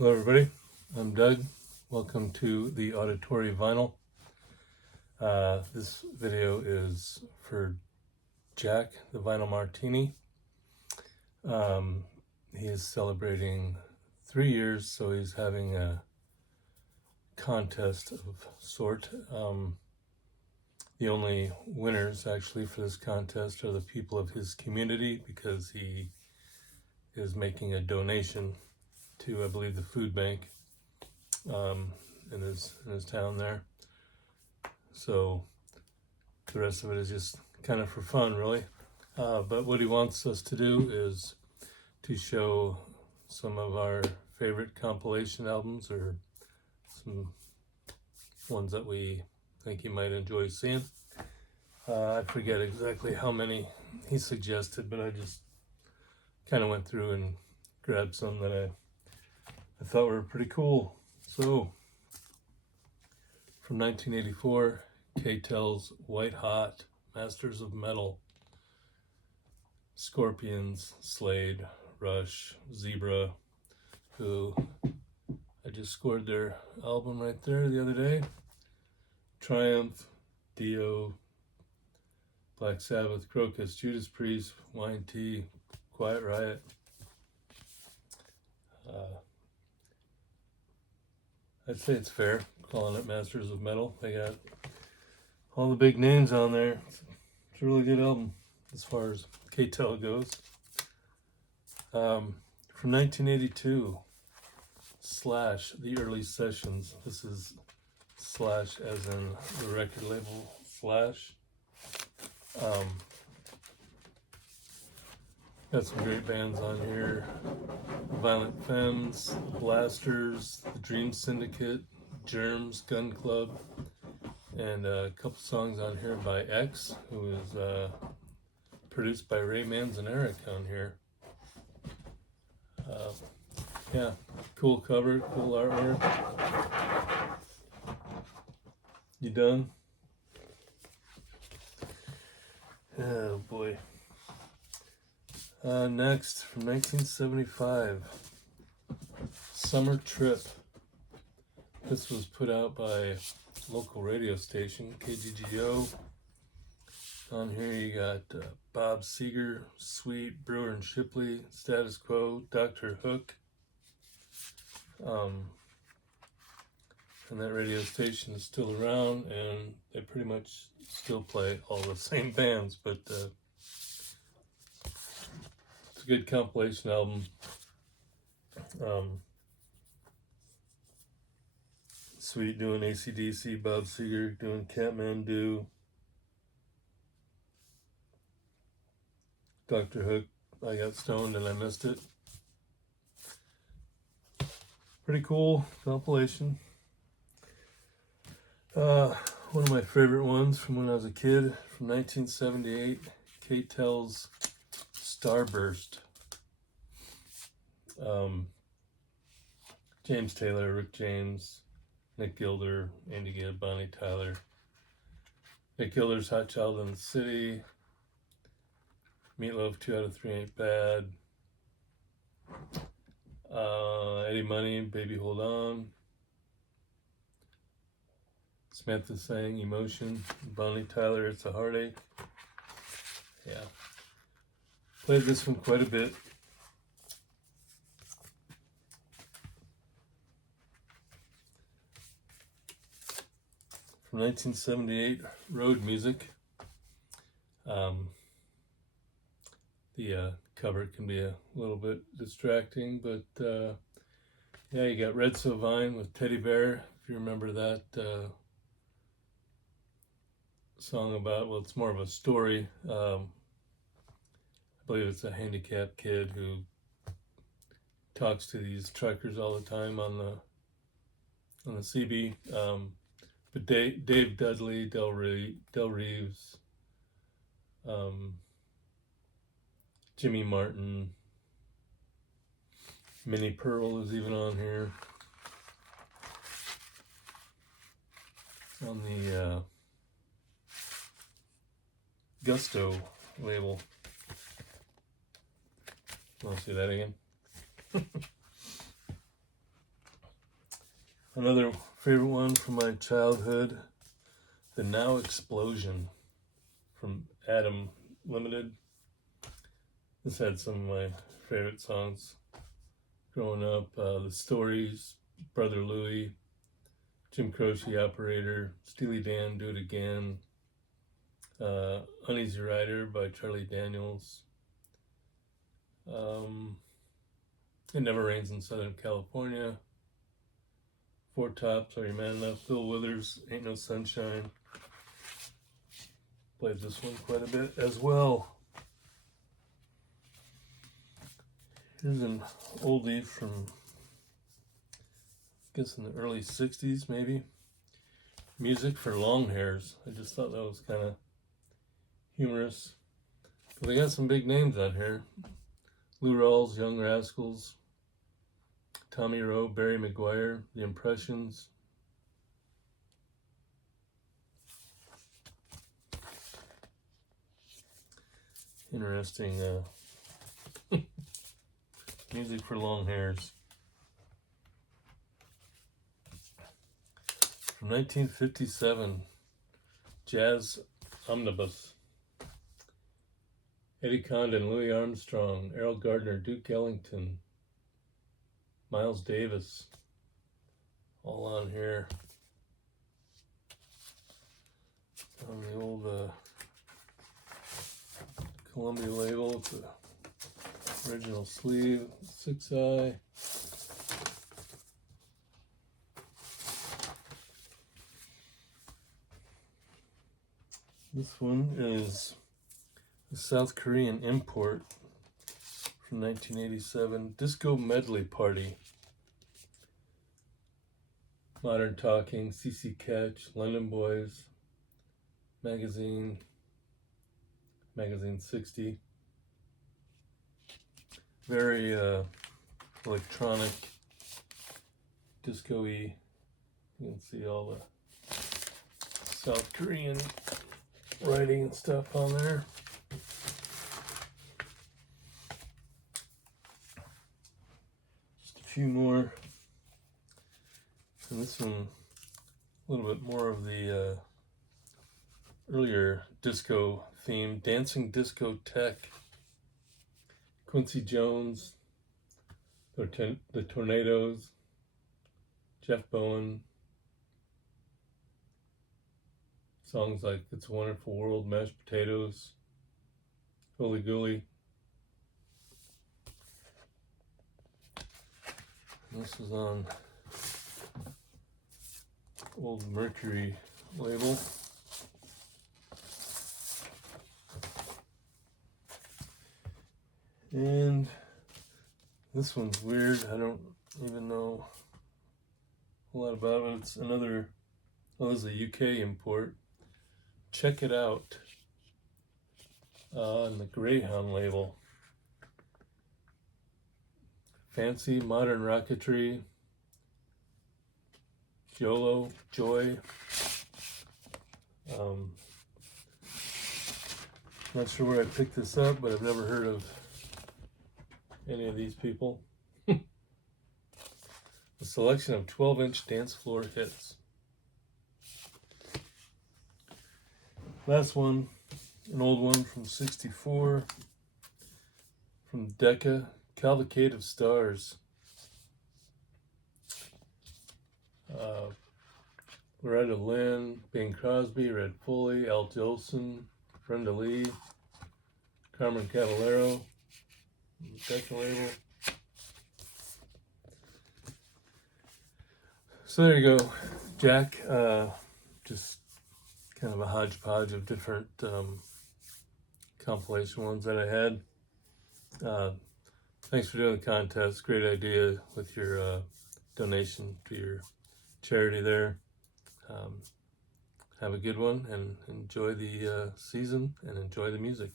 Hello everybody, I'm Doug. Welcome to the Auditory Vinyl. This video is for Jack, the Vinyl Martini. He is celebrating 3 years, so he's having a contest of sort. The only winners actually for this contest are the people of his community, because he is making a donation to, I believe, the food bank in his town there. So the rest of it is just kind of for fun, really. But what he wants us to do is to show some of our favorite compilation albums, or some ones that we think you might enjoy seeing. I forget exactly how many he suggested, but I just kind of went through and grabbed some that I thought were pretty cool. So, from 1984, K-Tel's White Hot, Masters of Metal, Scorpions, Slade, Rush, Zebra, who I just scored their album right there the other day, Triumph, Dio, Black Sabbath, Crocus, Judas Priest, Y&T, Quiet Riot. I'd say it's fair calling it Masters of Metal. They got all the big names on there. It's a really good album as far as K-Tel goes. From 1982, Slash, The Early Sessions. This is Slash as in the record label Slash. Got some great bands on here: Violent Femmes, Blasters, The Dream Syndicate, Germs, Gun Club, and a couple songs on here by X, who is produced by Ray Manzaneric on here. Yeah, cool cover, cool artwork. You done? Oh boy. Next, from 1975, Summer Trip. This was put out by a local radio station, KGGO. On here you got Bob Seger, Sweet, Brewer and Shipley, Status Quo, Dr. Hook. And that radio station is still around, and they pretty much still play all the same bands, but it's a good compilation album. Sweet doing AC/DC, Bob Seger doing Kathmandu, Dr. Hook, I Got Stoned and I Missed It. Pretty cool compilation. One of my favorite ones from when I was a kid, from 1978, K-Tel's Starburst. James Taylor, Rick James, Nick Gilder, Andy Gibb, Bonnie Tyler. Nick Gilder's Hot Child in the City. Meatloaf, 2 Out of 3 Ain't Bad. Eddie Money, Baby Hold On. Samantha Sang, Emotion. Bonnie Tyler, It's a Heartache. Yeah. Played this one quite a bit. From 1978, Road Music. The cover can be a little bit distracting, but yeah, you got Red Sovine with Teddy Bear, if you remember that song about, well, it's more of a story. I believe it's a handicapped kid who talks to these truckers all the time on the CB. But Dave Dudley, Del Reeves, Jimmy Martin, Minnie Pearl is even on here. On the Gusto label. Want to see that again? Another favorite one from my childhood, The Now Explosion from Adam Limited. This had some of my favorite songs growing up. The Stories, Brother Louie, Jim Croce, Operator, Steely Dan, Do It Again, Uneasy Rider by Charlie Daniels. It Never Rains in Southern California. Four Tops, Are You Man Enough? Bill Withers, Ain't No Sunshine. Played this one quite a bit as well. Here's an oldie from, I guess, in the early 60s, maybe. Music for Long Hairs. I just thought that was kind of humorous. But they got some big names on here. Lou Rawls, Young Rascals, Tommy Rowe, Barry McGuire, The Impressions. Interesting music for long hairs. From 1957, Jazz Omnibus. Eddie Condon, Louis Armstrong, Errol Gardner, Duke Ellington, Miles Davis, all on here. On the old Columbia label with the original sleeve, 6i. This one is a South Korean import from 1987, Disco Medley Party. Modern Talking, CC Catch, London Boys, Magazine 60. Very electronic, disco-y. You can see all the South Korean writing and stuff on there. Just a few more. And this one, a little bit more of the earlier disco theme, Dancing Disco Tech. Quincy Jones, the Tornadoes, Jeff Bowen. Songs like It's a Wonderful World, Mashed Potatoes, Holy Gooly. This is on old Mercury label. And this one's weird. I don't even know a lot about it. It's another, this is a UK import. Check It Out on the Greyhound label. Fancy Modern Rocketry, Jolo, Joy. Not sure where I picked this up, but I've never heard of any of these people. A selection of 12-inch dance floor hits. Last one, an old one from 64, from Decca, Cavalcade of Stars. Loretta Lynn, Bing Crosby, Red Foley, Al Jolson, Brenda Lee, Carmen Caballero, Decca label. So there you go, Jack. Just kind of a hodgepodge of different compilation ones that I had. Thanks for doing the contest. Great idea with your donation to your charity there. Have a good one and enjoy the season and enjoy the music.